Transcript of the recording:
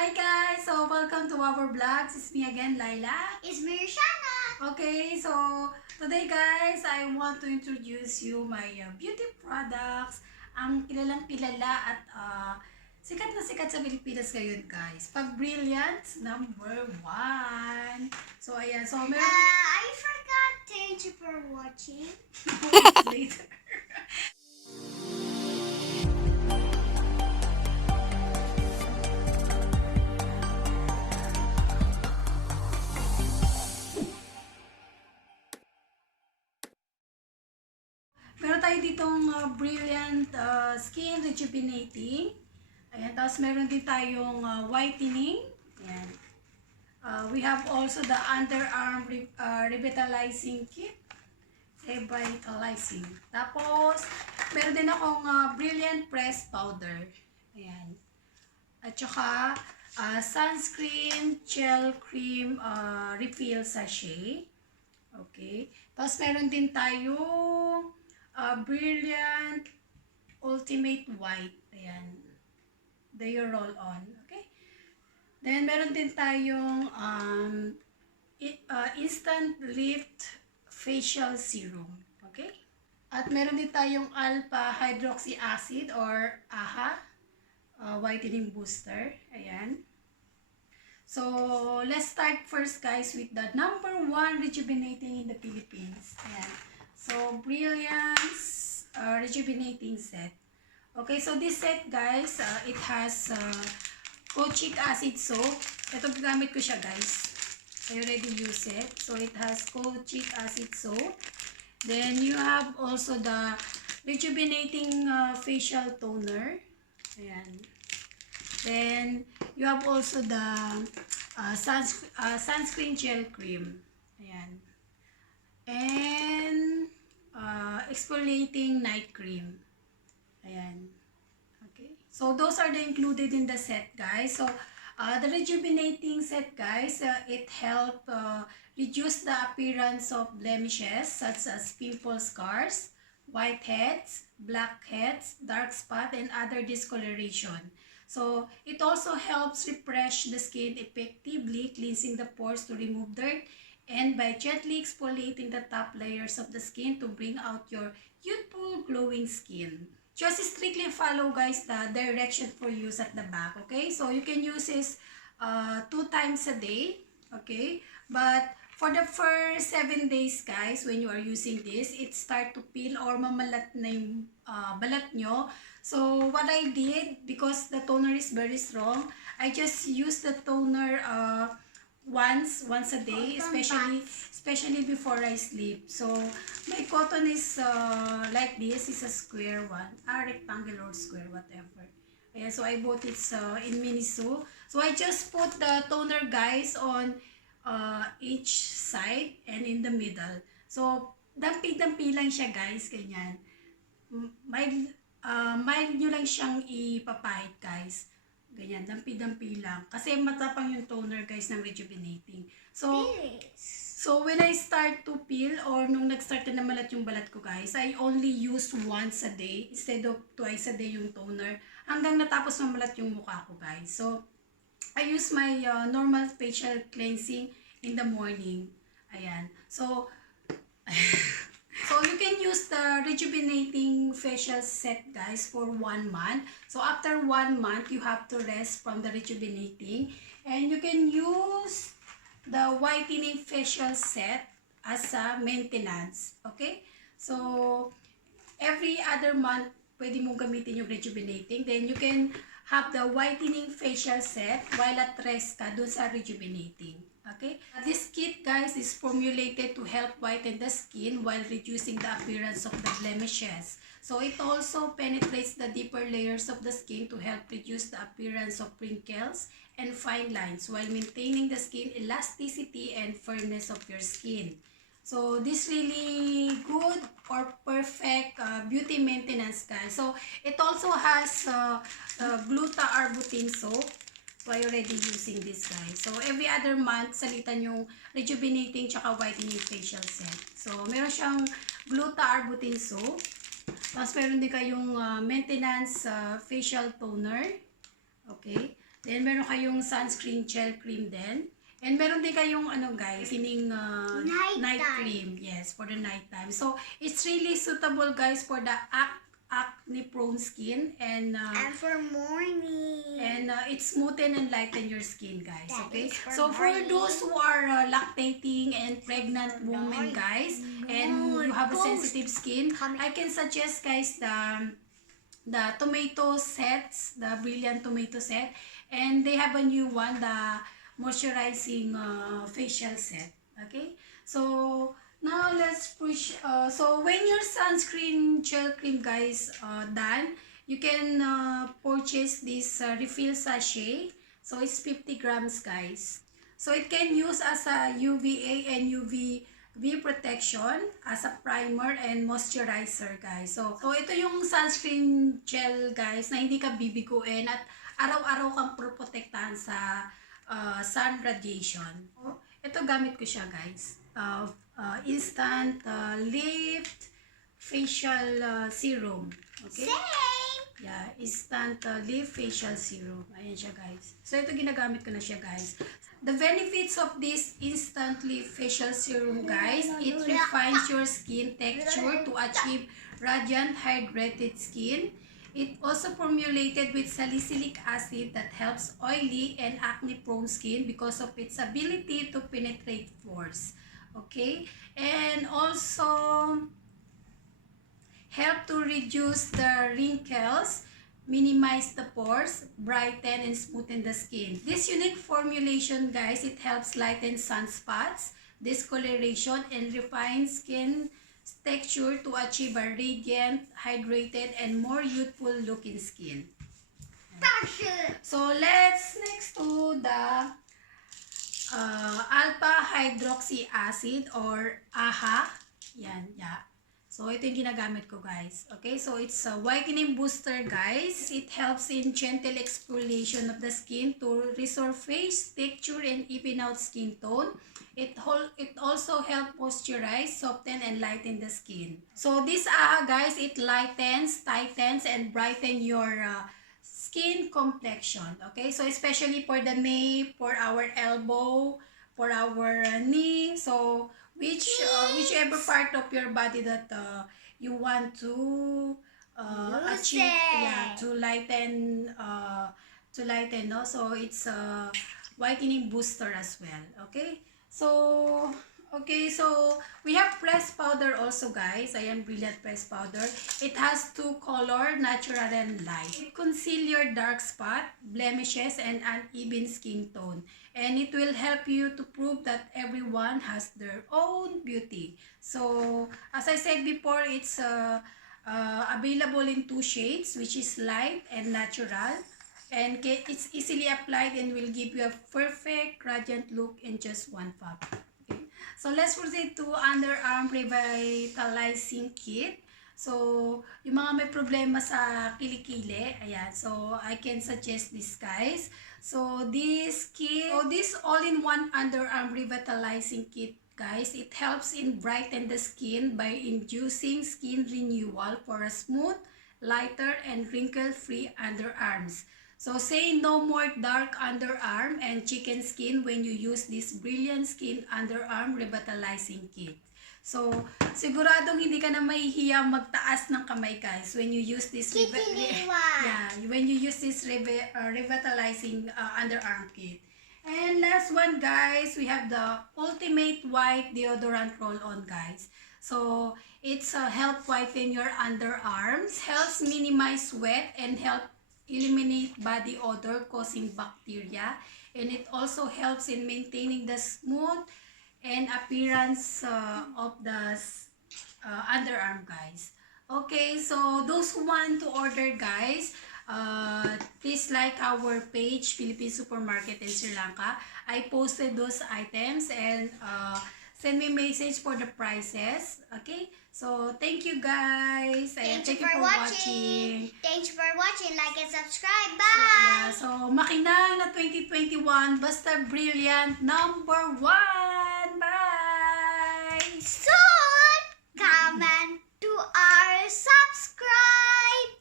Hi guys! So, welcome to our vlogs. It's me again, Laila. It's Mirshana. Okay, so today guys, I want to introduce you my beauty products. Ang kilalang kilala at sikat na sikat sa Pilipinas ngayon guys. Pag Brilliant, number 1. So, ayan. So, meron I forgot. Thank you for watching. later. Meron tayo ditong Brilliant Skin Rejuvenating. Ayan, tapos meron din tayong whitening. Ayan. We have also the underarm revitalizing kit. Revitalizing. Tapos, meron din akong Brilliant Press Powder. Ayan. At saka, sunscreen, gel cream, refill sachet. Okay. Tapos, meron din tayong Brilliant Ultimate White. Ayan. The roll on. Okay. Then, meron din tayong Instant Lift Facial Serum. Okay? At meron din tayong Alpha Hydroxy Acid or AHA Whitening Booster. Ayan. So, let's start first guys with the number 1 rejuvenating in the Philippines. Ayan. So, Brilliance Rejuvenating Set. Okay, so this set guys, it has kojic acid soap. Ito gamit ko siya guys. I already use it. So it has kojic acid soap. Then you have also the rejuvenating facial toner. Ayan. Then you have also the sunscreen gel cream. Ayan. And exfoliating night cream. Ayan. Okay. So, those are the included in the set, guys. So, the rejuvenating set, guys, it help reduce the appearance of blemishes such as pimple scars, whiteheads, blackheads, dark spot, and other discoloration. So, it also helps refresh the skin effectively, cleansing the pores to remove dirt, and by gently exfoliating the top layers of the skin to bring out your youthful, glowing skin. Just strictly follow guys the direction for use at the back, okay? So you can use this 2 times a day, okay? But for the first 7 days guys, when you are using this, it start to peel or mamalat na yung balat nyo. So what I did, because the toner is very strong, I just use the toner once a day, especially before I sleep. So my cotton is like this, is a square one, a rectangle or square, whatever. Ayan, so I bought it in Miniso. So I just put the toner guys on each side and in the middle. So dampi-dampi lang siya guys, ganyan. Mild nyo lang siyang ipapahid guys. Ganyan, dampi-dampi lang. Kasi matapang yung toner guys ng rejuvenating. So when I start to peel or nung nag-start na malat yung balat ko guys, I only use once a day instead of twice a day yung toner hanggang natapos mamalat yung mukha ko guys. So I use my normal facial cleansing in the morning. Ayan. So you can use the rejuvenating facial set guys for 1 month. So after 1 month, you have to rest from the rejuvenating. And you can use the whitening facial set as a maintenance. Okay? So every other month, pwede mong gamitin yung rejuvenating. Then you can have the whitening facial set while at rest ka dun sa rejuvenating. Okay? This kit guys is formulated to help whiten the skin while reducing the appearance of the blemishes. So it also penetrates the deeper layers of the skin to help reduce the appearance of wrinkles and fine lines while maintaining the skin elasticity and firmness of your skin. So this really good or perfect beauty maintenance guys. So it also has gluta-arbutin soap. So I already using this guys. So every other month, salitan yung rejuvenating tsaka whitening facial set. So meron siyang gluta-arbutin soap. Tapos meron din kayong maintenance facial toner. Okay. Then, meron kayong sunscreen gel cream din. And meron din kayong ano guys, sining night cream. Yes, for the night time. So, it's really suitable guys for the acne prone skin and for morning. and it smoothen and lighten your skin guys. That Okay, is for so for morning. those who are lactating and pregnant women guys, and you have a sensitive skin, I can suggest guys the tomato sets, the Brilliant tomato set, and they have a new one, the moisturizing facial set. Okay, so now let's push. So when your sunscreen gel cream guys done, you can purchase this refill sachet. So it's 50 grams guys. So it can use as a UVA and UVB protection, as a primer and moisturizer guys. So ito yung sunscreen gel guys na hindi ka bibiguin at araw-araw kang protektahan sa sun radiation. Ito gamit ko siya guys. Instant lift facial serum. Okay? Same. Yeah, instant lift facial serum. Ayan siya guys. So ito ginagamit ko na siya guys. The benefits of this instant lift facial serum guys, it refines your skin texture to achieve radiant hydrated skin. It also formulated with salicylic acid that helps oily and acne-prone skin because of its ability to penetrate pores. Okay? And also help to reduce the wrinkles, minimize the pores, brighten and smoothen the skin. This unique formulation, guys, it helps lighten sunspots, discoloration, and refine skin texture to achieve a radiant, hydrated, and more youthful looking skin. So let's next to the alpha hydroxy acid or AHA. Yan, yeah. So, ito yung ginagamit ko, guys. Okay, so it's a whitening booster, guys. It helps in gentle exfoliation of the skin to restore face texture and even out skin tone. It also helps moisturize, soften, and lighten the skin. So, this guys, it lightens, tightens, and brighten your skin complexion. Okay, so especially for the nape, for our elbow, for our knee. So, whichever part of your body that you want to achieve, yeah, to lighten, no. So it's a whitening booster as well. Okay, so we have pressed powder also, guys. Ayan, Brilliant pressed powder. It has two color, natural and light. It conceal your dark spot, blemishes, and uneven skin tone. And it will help you to prove that everyone has their own beauty. So, as I said before, it's available in 2 shades, which is light and natural. And it's easily applied and will give you a perfect, radiant look in just 1 pop. Okay. So, let's proceed to underarm revitalizing kit. So, yung mga may problema sa kilikili, ayan. So, I can suggest this, guys. So, this all-in-one underarm revitalizing kit, guys, it helps in brighten the skin by inducing skin renewal for a smooth, lighter, and wrinkle-free underarms. So, say no more dark underarm and chicken skin when you use this Brilliant Skin Underarm Revitalizing Kit. So, siguradong hindi ka na mahihiya magtaas ng kamay, guys, when you use this revitalizing underarm kit. And last one, guys, we have the Ultimate White Deodorant Roll-On, guys. So, it's help whiten your underarms, helps minimize sweat, and help eliminate body odor causing bacteria. And it also helps in maintaining the smooth and appearance of the underarm, guys. Okay, so those who want to order, guys, please like our page, Philippine Supermarket in Sri Lanka. I posted those items and send me message for the prices. Okay, so thank you, guys. Thank you for for watching. Thank you for watching. Like and subscribe. Yeah, Bye. so makinang na 2021, basta brilliant number 1. Bye! Soon, comment to our subscribe.